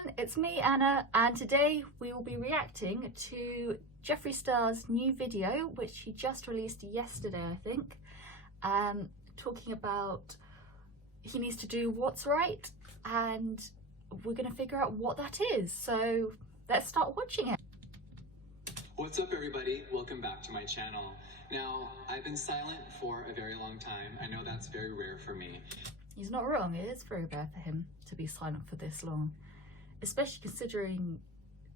everyone, it's me Anna, and today we will be reacting to Jeffree Star's new video, which he just released yesterday, I think, talking about he needs to do what's right, and we're going to figure out what that is. So let's start watching it. What's up everybody, welcome back to my channel. Now, I've been silent for a very long time. I know that's very rare for me. He's not wrong, it is very rare for him to be silent for this long. Especially considering,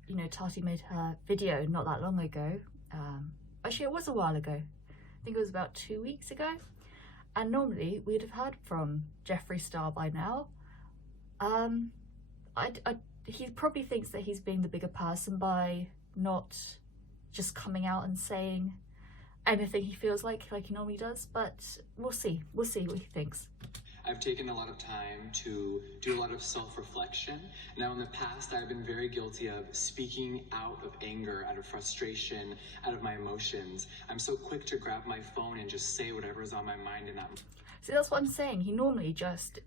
you know, Tati made her video not that long ago. Actually, it was a while ago. I think it was about 2 weeks ago. And normally we'd have heard from Jeffree Star by now. He probably thinks that he's being the bigger person by not just coming out and saying anything he feels like he normally does. But we'll see what he thinks. I've taken a lot of time to do a lot of self-reflection. Now, in the past, I've been very guilty of speaking out of anger, out of frustration, out of my emotions. I'm so quick to grab my phone and just say whatever's on my mind in that moment. See, that's what I'm saying. He normally just,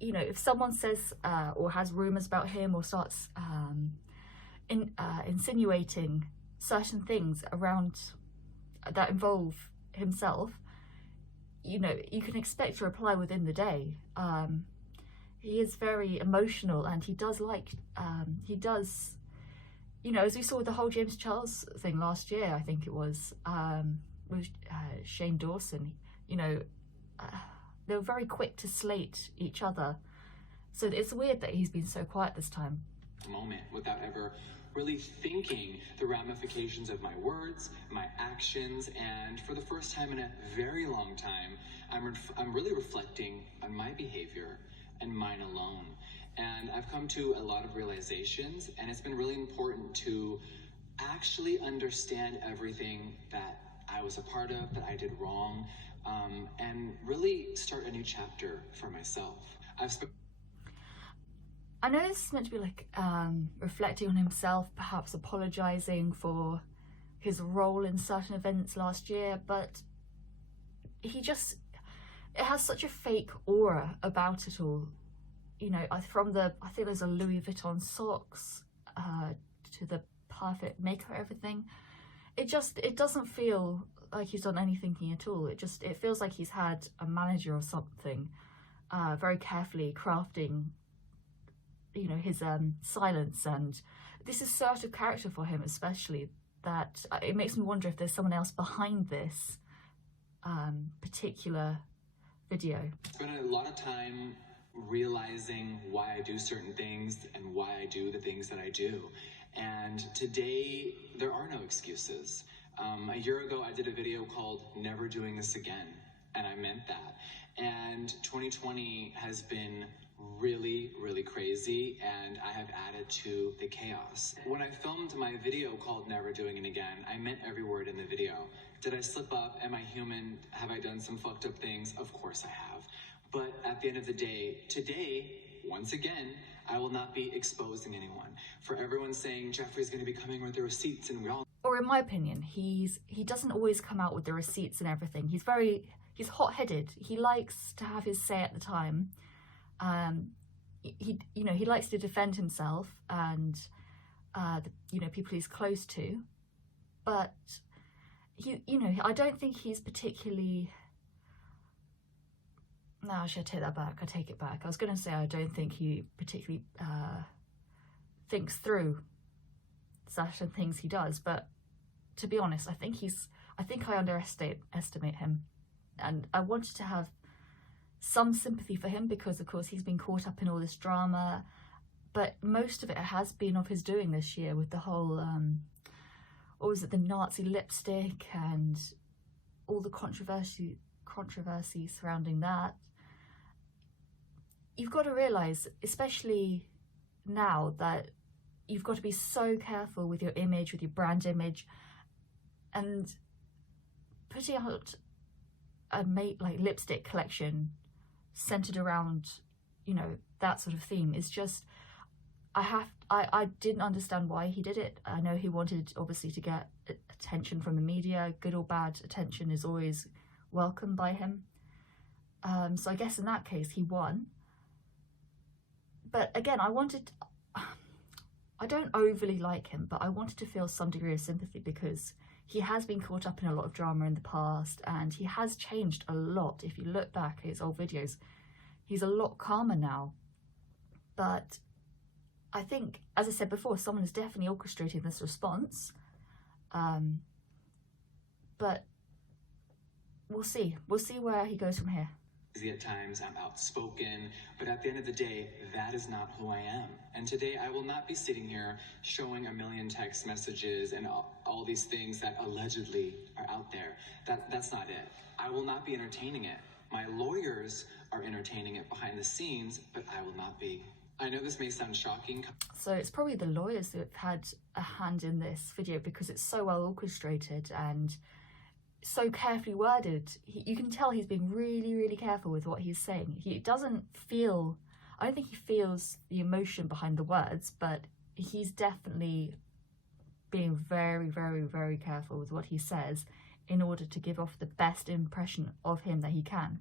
you know, if someone says or has rumors about him or starts insinuating certain things around that involve himself, you know, you can expect a reply within the day. He is very emotional, and he does, you know, as we saw with the whole James Charles thing last year, I think it was, with Shane Dawson, you know, they were very quick to slate each other. So it's weird that he's been so quiet this time. Moment without ever really thinking the ramifications of my words, my actions, and for the first time in a very long time, I'm really reflecting on my behavior and mine alone. And I've come to a lot of realizations, and it's been really important to actually understand everything that I was a part of, that I did wrong, and really start a new chapter for myself. I know this is meant to be like reflecting on himself, perhaps apologising for his role in certain events last year, but it has such a fake aura about it all. You know, I think there's a Louis Vuitton socks to the perfect makeup, everything. It doesn't feel like he's done any thinking at all. It feels like he's had a manager or something very carefully crafting, you know, his silence, and this is so out of character for him, especially that it makes me wonder if there's someone else behind this particular video. I spent a lot of time realizing why I do certain things and why I do the things that I do, and today there are no excuses. A year ago I did a video called Never Doing This Again, and I meant that. And 2020 has been really crazy, and I have added to the chaos. When I filmed my video called Never Doing It Again, I meant every word in the video. Did I slip up? Am I human? Have I done some fucked up things? Of course I have. But at the end of the day, today, once again, I will not be exposing anyone. For everyone saying Jeffree's going to be coming with the receipts, and we all... Or in my opinion, he doesn't always come out with the receipts and everything. He's hot-headed. He likes to have his say at the time. You know, he likes to defend himself and you know, people he's close to, but you know, I don't think he's particularly... No, actually, I take that back. I take it back. I was going to say I don't think he particularly thinks through certain things he does, but to be honest, I think I underestimate him, and I wanted to have some sympathy for him because, of course, he's been caught up in all this drama, but most of it has been of his doing this year with the whole what was it, the Nazi lipstick and all the controversy surrounding that. You've got to realise, especially now, that you've got to be so careful with your image, with your brand image, and putting out a like lipstick collection centered around, you know, that sort of theme is just, I didn't understand why he did it. I know he wanted, obviously, to get attention from the media. Good or bad attention is always welcome by him. So I guess in that case he won. But again, I don't overly like him, but I wanted to feel some degree of sympathy because he has been caught up in a lot of drama in the past and he has changed a lot. If you look back at his old videos, he's a lot calmer now. But I think, as I said before, someone is definitely orchestrating this response. But we'll see. We'll see where he goes from here. At times I'm outspoken, but at the end of the day, that is not who I am. And today I will not be sitting here showing a million text messages and all these things that allegedly are out there. That's not it. I will not be entertaining it. My lawyers are entertaining it behind the scenes, but I will not be. I know this may sound shocking. So it's probably the lawyers that have had a hand in this video because it's so well orchestrated and so carefully worded. You can tell he's being really, really careful with what he's saying. He doesn't feel, I don't think he feels the emotion behind the words, but he's definitely being very, very, very careful with what he says in order to give off the best impression of him that he can.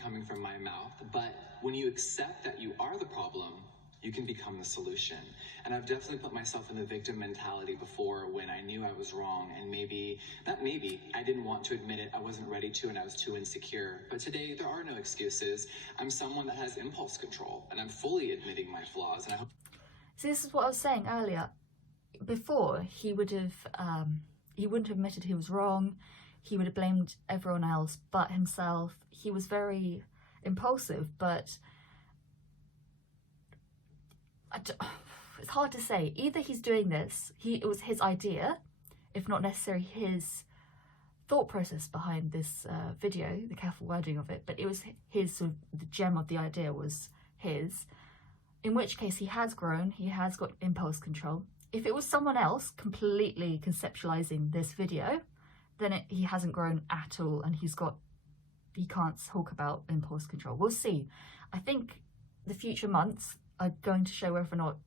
Coming from my mouth, but when you accept that you are the problem, you can become the solution. And I've definitely put myself in the victim mentality before when I knew I was wrong and I didn't want to admit it, I wasn't ready to, and I was too insecure. But today, there are no excuses. I'm someone that has impulse control, and I'm fully admitting my flaws. And I hope. So this is what I was saying earlier. Before, he wouldn't have admitted he was wrong. He would have blamed everyone else but himself. He was very impulsive, but it's hard to say. Either he's doing this, it was his idea, if not necessarily his thought process behind this video, the careful wording of it, but it was his, sort of, the gem of the idea was his, in which case he has grown, he has got impulse control. If it was someone else completely conceptualizing this video, then he hasn't grown at all and he can't talk about impulse control. We'll see. I think the future months are going to show whether or not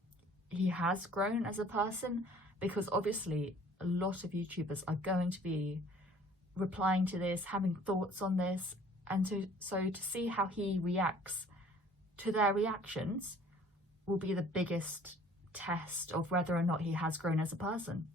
he has grown as a person, because obviously a lot of YouTubers are going to be replying to this, having thoughts on this, and so to see how he reacts to their reactions will be the biggest test of whether or not he has grown as a person.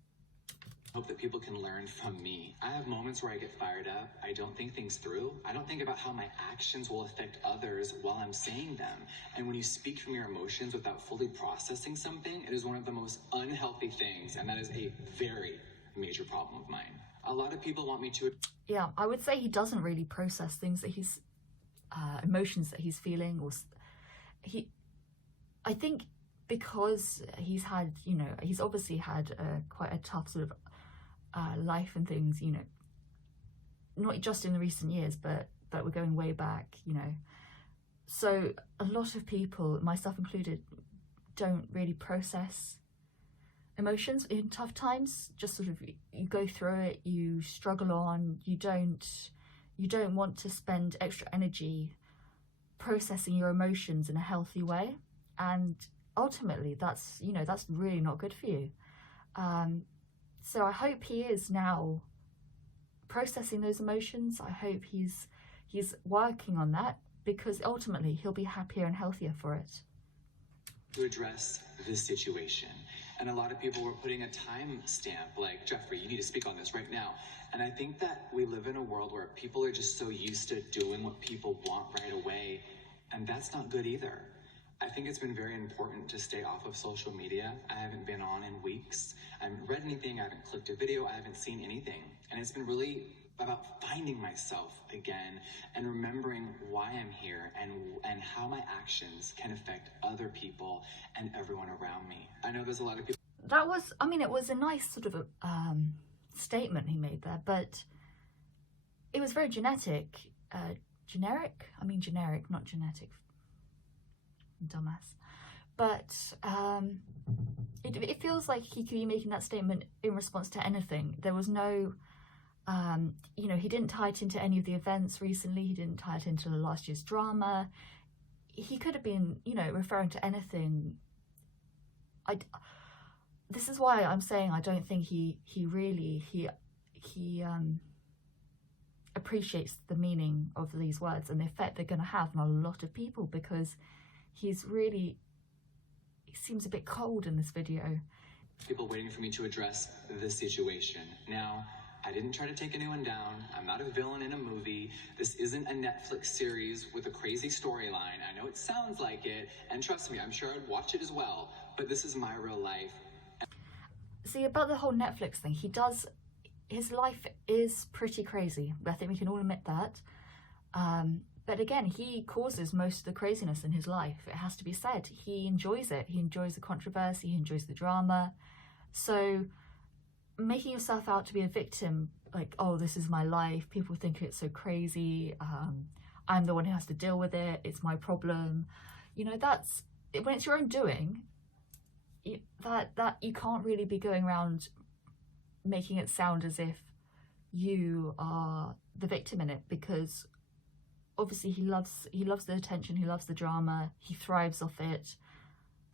Hope that people can learn from me. I have moments where I get fired up. I don't think things through. I don't think about how my actions will affect others while I'm saying them. And when you speak from your emotions without fully processing something, it is one of the most unhealthy things, and that is a very major problem of mine. A lot of people want me to... Yeah, I would say he doesn't really process things that he's... emotions that he's feeling, or... I think because he's had, he's obviously had quite a tough sort of life and things, not just in the recent years, but we're going way back, So a lot of people, myself included, don't really process emotions in tough times. Just sort of, you go through it, you struggle on, you don't want to spend extra energy processing your emotions in a healthy way. And ultimately, that's really not good for you. So I hope he is now processing those emotions. I hope he's working on that, because ultimately he'll be happier and healthier for it. To address this situation. And a lot of people were putting a time stamp, like, Jeffree, you need to speak on this right now. And I think that we live in a world where people are just so used to doing what people want right away. And that's not good either. I think it's been very important to stay off of social media. I haven't been on in weeks. I haven't read anything. I haven't clicked a video. I haven't seen anything. And it's been really about finding myself again and remembering why I'm here and how my actions can affect other people and everyone around me. I know there's a lot of people... That was, it was a nice sort of a statement he made there, but it was very generic, not genetic. Dumbass. But it feels like he could be making that statement in response to anything. There was no, he didn't tie it into any of the events recently. He didn't tie it into the last year's drama. He could have been, referring to anything. This is why I'm saying I don't think he really appreciates the meaning of these words and the effect they're going to have on a lot of people, because he's seems a bit cold in this video. People waiting for me to address the situation. Now, I didn't try to take anyone down. I'm not a villain in a movie. This isn't a Netflix series with a crazy storyline. I know it sounds like it, and trust me, I'm sure I'd watch it as well, but this is my real life. See, about the whole Netflix thing, his life is pretty crazy. I think we can all admit that. But again, he causes most of the craziness in his life. It has to be said. He enjoys it. He enjoys the controversy. He enjoys the drama. So making yourself out to be a victim, like, oh, this is my life, people think it's so crazy, I'm the one who has to deal with it, it's my problem, you know, that's when it's your own doing, that you can't really be going around making it sound as if you are the victim in it, because obviously he loves the attention, he loves the drama, he thrives off it.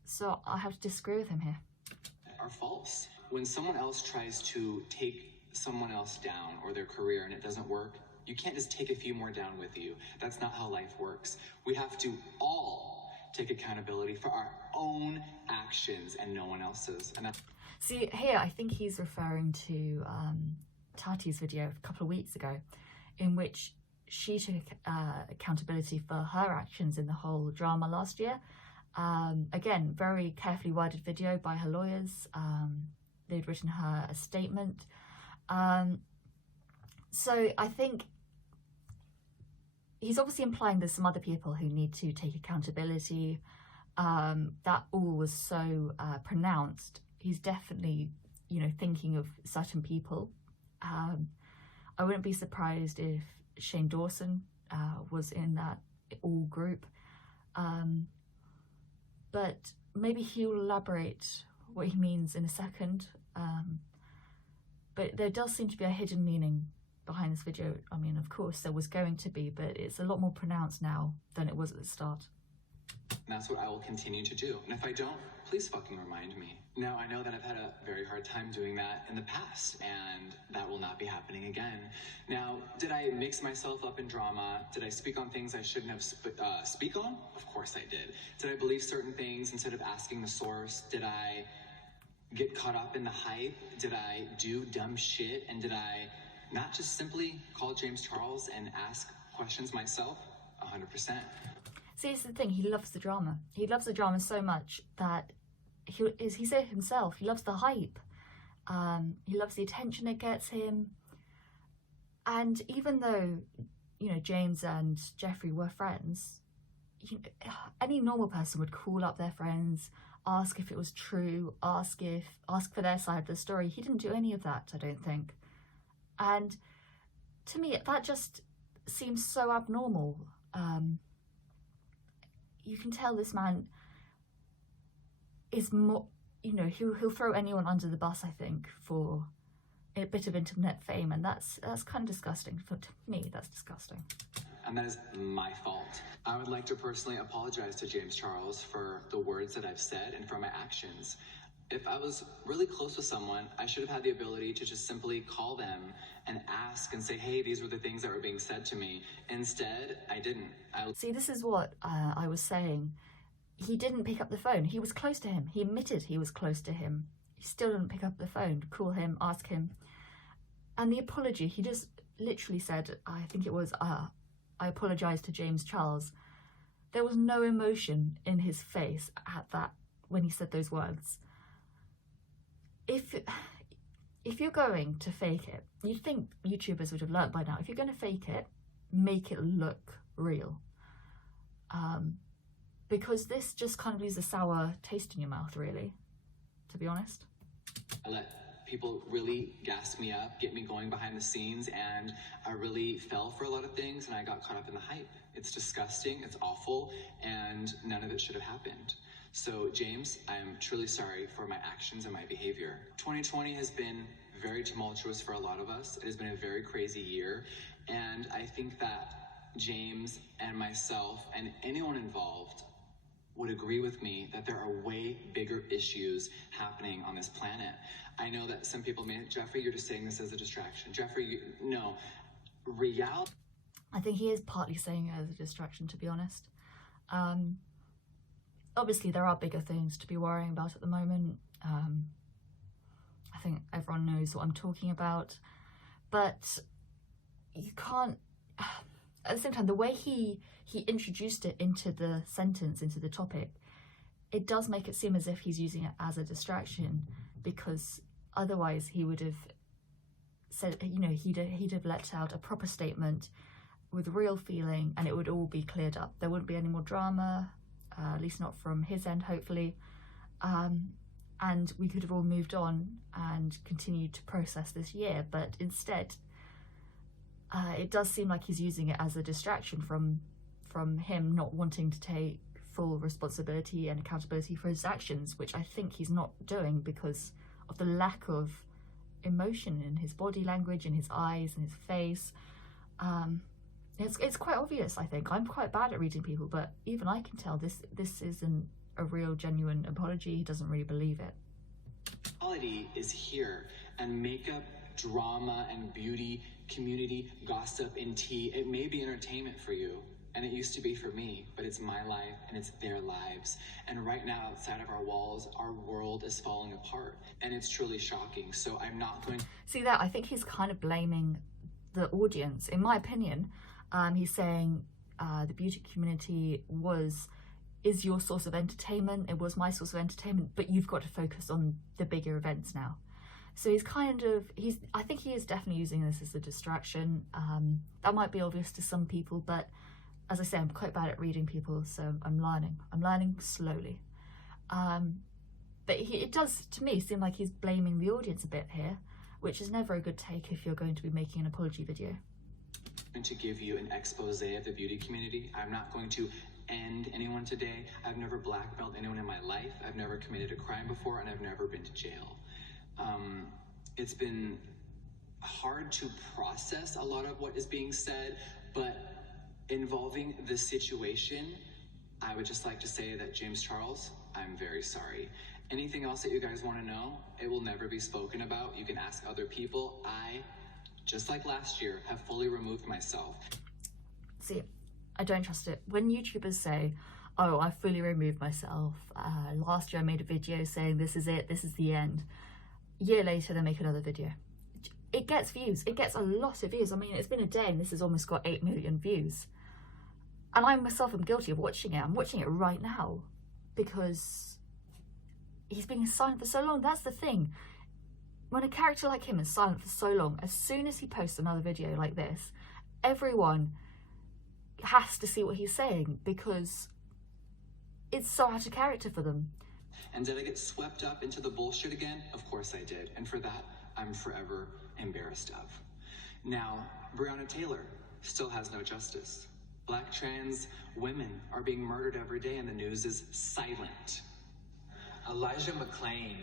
So I have to disagree with him here. Are false. When someone else tries to take someone else down or their career and it doesn't work, you can't just take a few more down with you. That's not how life works. We have to all take accountability for our own actions and no one else's. And see, here I think he's referring to Tati's video a couple of weeks ago, in which she took accountability for her actions in the whole drama last year. Again, very carefully worded video by her lawyers. They'd written her a statement. So I think he's obviously implying there's some other people who need to take accountability. That all was so pronounced. He's definitely, you know, thinking of certain people. I wouldn't be surprised if Shane Dawson was in that all group. But maybe he'll elaborate what he means in a second. But there does seem to be a hidden meaning behind this video. I mean, of course there was going to be, but it's a lot more pronounced now than it was at the start. And that's what I will continue to do. And if I don't, please fucking remind me. Now, I know that I've had a very hard time doing that in the past, and that will not be happening again. Now, did I mix myself up in drama? Did I speak on things I shouldn't have speak on? Of course I did. Did I believe certain things instead of asking the source? Did I get caught up in the hype? Did I do dumb shit? And did I not just simply call James Charles and ask questions myself? 100%. See, it's the thing, he loves the drama. He loves the drama so much that he said himself, he loves the hype. He loves the attention it gets him. And even though, you know, James and Jeffree were friends, any normal person would call up their friends, ask if it was true, ask for their side of the story. He didn't do any of that, I don't think. And to me, that just seems so abnormal. You can tell this man is more, you know, he'll throw anyone under the bus, I think, for a bit of internet fame, and that's kind of disgusting. To me, that's disgusting. And that is my fault. I would like to personally apologize to James Charles for the words that I've said and for my actions. If I was really close with someone, I should have had the ability to just simply call them and ask and say, hey, these were the things that were being said to me. Instead, I didn't. See, this is what I was saying. He didn't pick up the phone. He was close to him. He admitted he was close to him. He still didn't pick up the phone, call him, ask him. And the apology, he just literally said, I think it was, I apologise to James Charles. There was no emotion in his face at that when he said those words. If you're going to fake it, you'd think YouTubers would have learnt by now. If you're going to fake it, make it look real. Because this just kind of leaves a sour taste in your mouth, really, to be honest. I let people really gas me up, get me going behind the scenes, and I really fell for a lot of things, and I got caught up in the hype. It's disgusting, it's awful, and none of it should have happened. So, James, I'm truly sorry for my actions and my behavior. 2020 has been very tumultuous for a lot of us. It has been a very crazy year, and I think that James and myself and anyone involved would agree with me that there are way bigger issues happening on this planet. I know that some people may, Jeffree, you're just saying this as a distraction. Jeffree, no. Reality. I think he is partly saying it as a distraction, to be honest. obviously there are bigger things to be worrying about at the moment. I think everyone knows what I'm talking about, but you can't, at the same time, the way he introduced it into the sentence, into the topic, it does make it seem as if he's using it as a distraction, because otherwise he would have said, you know, he'd have let out a proper statement with real feeling, and it would all be cleared up. There wouldn't be any more drama, at least not from his end, hopefully. And we could have all moved on and continued to process this year. But instead, it does seem like he's using it as a distraction from him not wanting to take full responsibility and accountability for his actions, which I think he's not doing because of the lack of emotion in his body language, in his eyes, in his face. It's quite obvious, I think. I'm quite bad at reading people, but even I can tell this isn't a real, genuine apology. He doesn't really believe it. Reality is here, and makeup, drama, and beauty, community, gossip, and tea, it may be entertainment for you, and it used to be for me, but it's my life and it's their lives. And right now, outside of our walls, our world is falling apart, and it's truly shocking. So I'm not going to... See that? I think he's kind of blaming the audience. In my opinion, he's saying the beauty community is your source of entertainment. It was my source of entertainment, but you've got to focus on the bigger events now. So I think he is definitely using this as a distraction. That might be obvious to some people, but as I say, I'm quite bad at reading people, so I'm learning slowly. But it does, to me, seem like he's blaming the audience a bit here, which is never a good take if you're going to be making an apology video. And to give you an expose of the beauty community. I'm not going to end anyone today. I've never blackmailed anyone in my life. I've never committed a crime before, and I've never been to jail. It's been hard to process a lot of what is being said, but involving the situation, I would just like to say that James Charles, I'm very sorry. Anything else that you guys want to know, it will never be spoken about. You can ask other people. I, just like last year, have fully removed myself. See, I don't trust it. When YouTubers say, oh, I fully removed myself, last year I made a video saying this is it, this is the end. A year later, they make another video. It gets views. It gets a lot of views. I mean, it's been a day and this has almost got 8 million views. And I myself am guilty of watching it. I'm watching it right now because he's been silent for so long. That's the thing. When a character like him is silent for so long, as soon as he posts another video like this, everyone has to see what he's saying because it's so out of character for them. And did I get swept up into the bullshit again? Of course I did. And for that, I'm forever embarrassed of. Now, Breonna Taylor still has no justice. Black trans women are being murdered every day and the news is silent. Elijah McClain.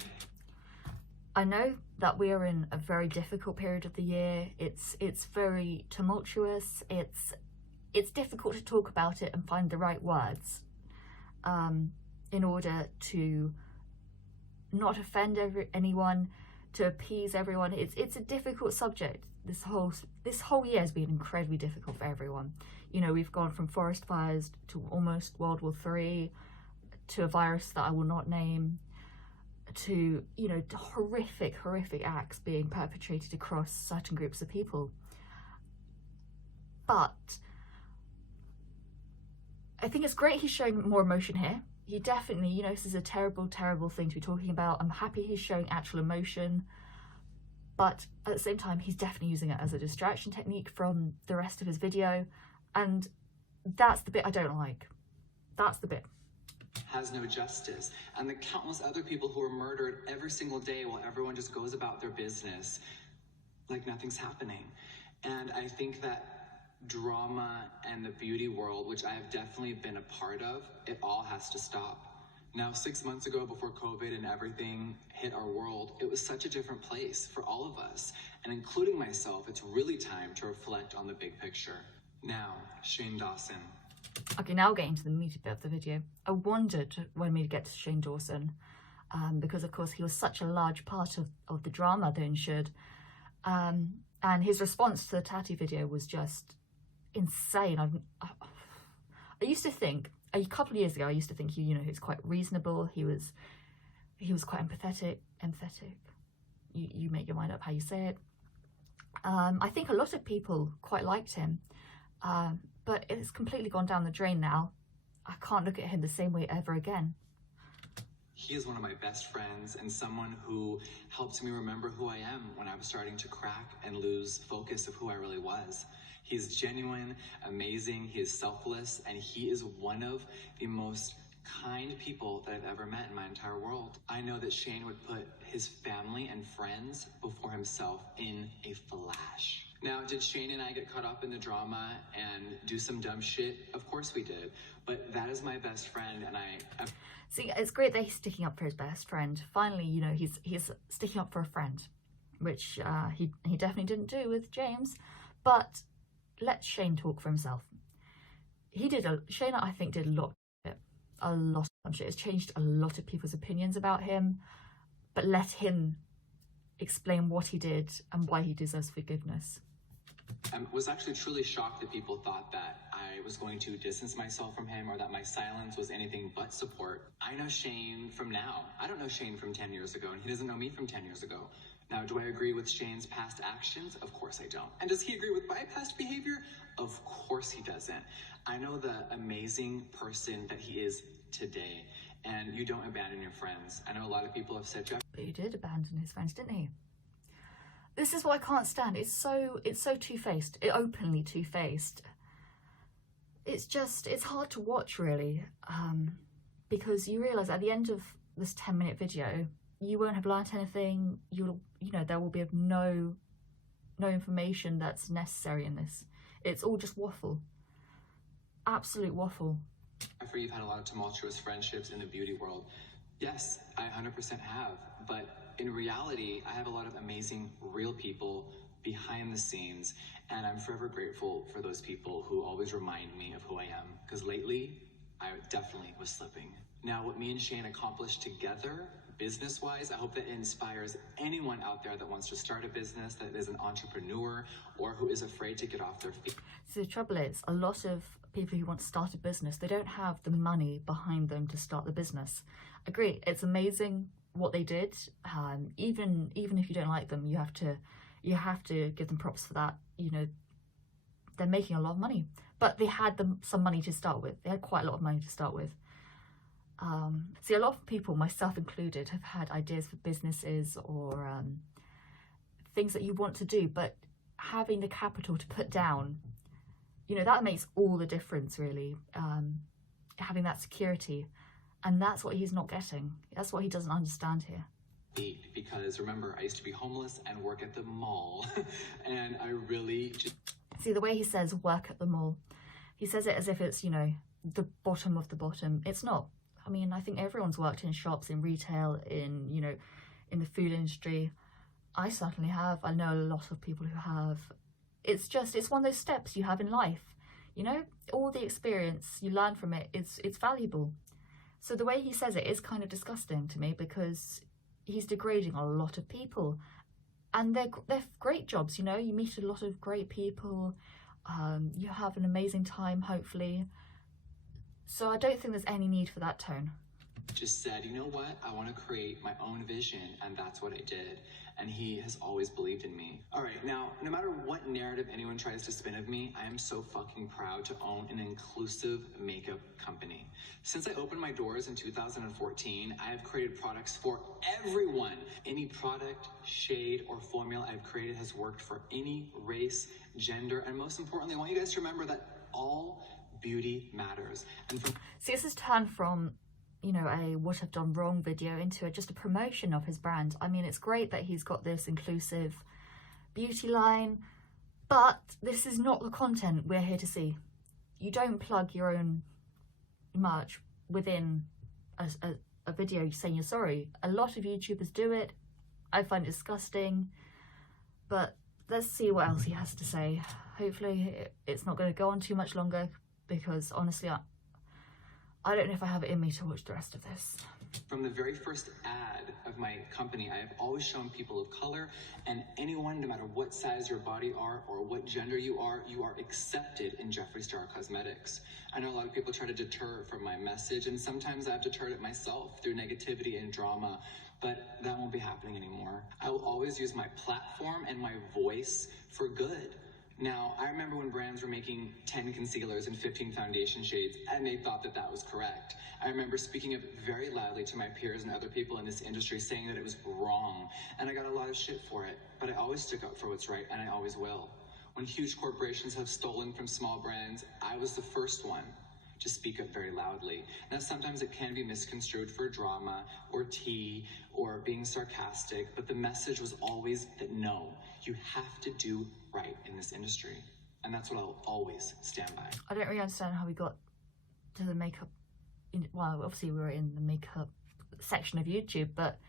I know that we are in a very difficult period of the year. It's very tumultuous. It's difficult to talk about it and find the right words in order to not offend anyone, to appease everyone. It's a difficult subject. This whole year has been incredibly difficult for everyone. You know, we've gone from forest fires to almost World War III, to a virus that I will not name, to, you know, horrific acts being perpetrated across certain groups of people. But I think it's great he's showing more emotion here. He definitely, you know, this is a terrible thing to be talking about. I'm happy he's showing actual emotion, but at the same time, he's definitely using it as a distraction technique from the rest of his video, and that's the bit I don't like. That's the bit. Has no justice, and the countless other people who are murdered every single day while everyone just goes about their business like nothing's happening. And I think that drama and the beauty world, which I have definitely been a part of, it all has to stop. Now, 6 months ago, before COVID and everything hit our world, it was such a different place for all of us, and including myself. It's really time to reflect on the big picture. Now, Shane Dawson. Okay, now getting to the meaty bit of the video. I wondered when we'd get to Shane Dawson, because of course he was such a large part of the drama that ensued. And his response to the Tati video was just insane. I used to think a couple of years ago, I used to think he was quite reasonable. He was quite empathetic. You make your mind up how you say it. I think a lot of people quite liked him, but it's completely gone down the drain now. I can't look at him the same way ever again. He is one of my best friends and someone who helped me remember who I am when I was starting to crack and lose focus of who I really was. He is genuine, amazing, he is selfless, and he is one of the most kind people that I've ever met in my entire world. I know that Shane would put his family and friends before himself in a flash. Now, did Shane and I get caught up in the drama and do some dumb shit? Of course we did, but that is my best friend, and See, it's great that he's sticking up for his best friend. Finally, he's sticking up for a friend, which he definitely didn't do with James. But let Shane talk for himself. Shane, I think, did a lot of shit. It's changed a lot of people's opinions about him, but let him explain what he did and why he deserves forgiveness. I was actually truly shocked that people thought that I was going to distance myself from him or that my silence was anything but support. I know Shane from now. I don't know Shane from 10 years ago, and he doesn't know me from 10 years ago. Now, do I agree with Shane's past actions? Of course I don't. And does he agree with my past behavior? Of course he doesn't. I know the amazing person that he is today, and you don't abandon your friends. I know a lot of people have said, Jeff. But he did abandon his friends, didn't he? This is what I can't stand. It's so two-faced. Openly two-faced. It's hard to watch, really, because you realise at the end of this 10-minute video, you won't have learnt anything. There will be no information that's necessary in this. It's all just waffle. Absolute waffle. Jeffree, you've had a lot of tumultuous friendships in the beauty world. Yes, I 100% have, but in reality, I have a lot of amazing, real people behind the scenes, and I'm forever grateful for those people who always remind me of who I am, because lately, I definitely was slipping. Now, what me and Shane accomplished together, business-wise, I hope that it inspires anyone out there that wants to start a business, that is an entrepreneur, or who is afraid to get off their feet. So the trouble is, a lot of people who want to start a business, they don't have the money behind them to start the business. Agree, it's amazing what they did. Even if you don't like them, you have to give them props for that. They're making a lot of money, but they had some money to start with. They had quite a lot of money to start with. See, a lot of people, myself included, have had ideas for businesses or things that you want to do, but having the capital to put down, that makes all the difference, really. Having that security. And that's what he's not getting. That's what he doesn't understand here. Because remember, I used to be homeless and work at the mall. And I really just... See, the way he says work at the mall, he says it as if it's, the bottom of the bottom. It's not. I mean, I think everyone's worked in shops, in retail, in the food industry. I certainly have. I know a lot of people who have. It's one of those steps you have in life. All the experience you learn from it, it's valuable. So the way he says it is kind of disgusting to me, because he's degrading a lot of people, and they're great jobs. You meet a lot of great people. You have an amazing time, hopefully. So I don't think there's any need for that tone. Just said, you know what? I want to create my own vision, and that's what I did. And he has always believed in me. All right, now, no matter what narrative anyone tries to spin of me, I am so fucking proud to own an inclusive makeup company. Since I opened my doors in 2014, I have created products for everyone. Any product, shade, or formula I've created has worked for any race, gender, and most importantly, I want you guys to remember that all beauty matters. And See, this has turned from a what I've done wrong video into just a promotion of his brand. I mean, it's great that he's got this inclusive beauty line, but this is not the content we're here to see. You don't plug your own merch within a video saying you're sorry. A lot of YouTubers do it. I find it disgusting, but let's see what else he has to say. Hopefully it's not going to go on too much longer, because honestly, I don't know if I have it in me to watch the rest of this. From the very first ad of my company, I have always shown people of color and anyone, no matter what size your body are or what gender you are accepted in Jeffree Star Cosmetics. I know a lot of people try to deter from my message, and sometimes I've deterred it myself through negativity and drama, but that won't be happening anymore. I will always use my platform and my voice for good. Now, I remember when brands were making 10 concealers and 15 foundation shades, and they thought that that was correct. I remember speaking up very loudly to my peers and other people in this industry saying that it was wrong, and I got a lot of shit for it, but I always stuck up for what's right, and I always will. When huge corporations have stolen from small brands, I was the first one to speak up very loudly. Now, sometimes it can be misconstrued for drama or tea or being sarcastic, but the message was always that no, you have to do right in this industry. And that's what I'll always stand by. I don't really understand how we got to the makeup, well, obviously we were in the makeup section of YouTube, but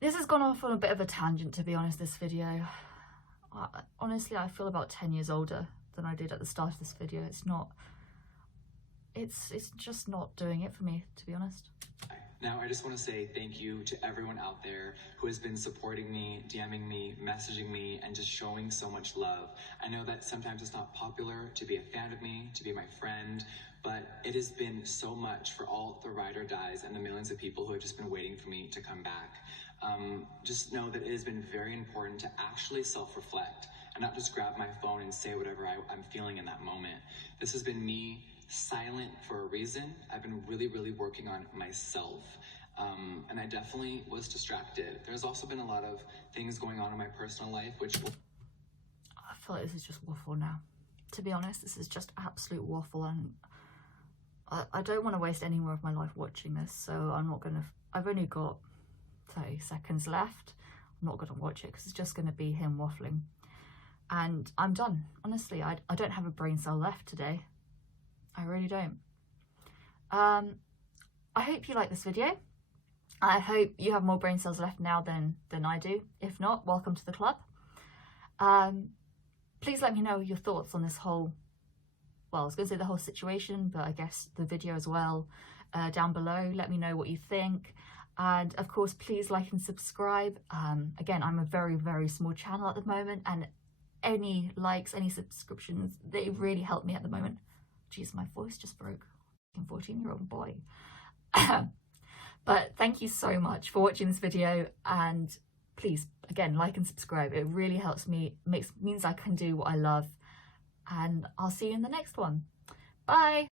this has gone off on a bit of a tangent, to be honest, this video. Honestly, I feel about 10 years older than I did at the start of this video. It's just not doing it for me, to be honest. Now, I just want to say thank you to everyone out there who has been supporting me, DMing me, messaging me, and just showing so much love. I know that sometimes it's not popular to be a fan of me, to be my friend, but it has been so much for all the ride or dies and the millions of people who have just been waiting for me to come back. Just know that it has been very important to actually self-reflect and not just grab my phone and say whatever I'm feeling in that moment. This has been me silent for a reason. I've been really, really working on myself. And I definitely was distracted. There's also been a lot of things going on in my personal life, which... I feel like this is just waffle now. To be honest, this is just absolute waffle, and I don't want to waste any more of my life watching this, so I'm not going to... I've only got 30 seconds left. I'm not going to watch it because it's just going to be him waffling. And I'm done. Honestly, I don't have a brain cell left today. I really don't. I hope you like this video. I hope you have more brain cells left now than I do. If not, welcome to the club. Please let me know your thoughts on this whole, well, I was going to say the whole situation, but I guess the video as well, down below. Let me know what you think. And of course, please like and subscribe. Again, I'm a very, very small channel at the moment, and any likes, any subscriptions, they really help me at the moment. Jeez, my voice just broke. 14-year-old boy. But thank you so much for watching this video, and please, again, like and subscribe. It really helps me, means I can do what I love, and I'll see you in the next one. Bye.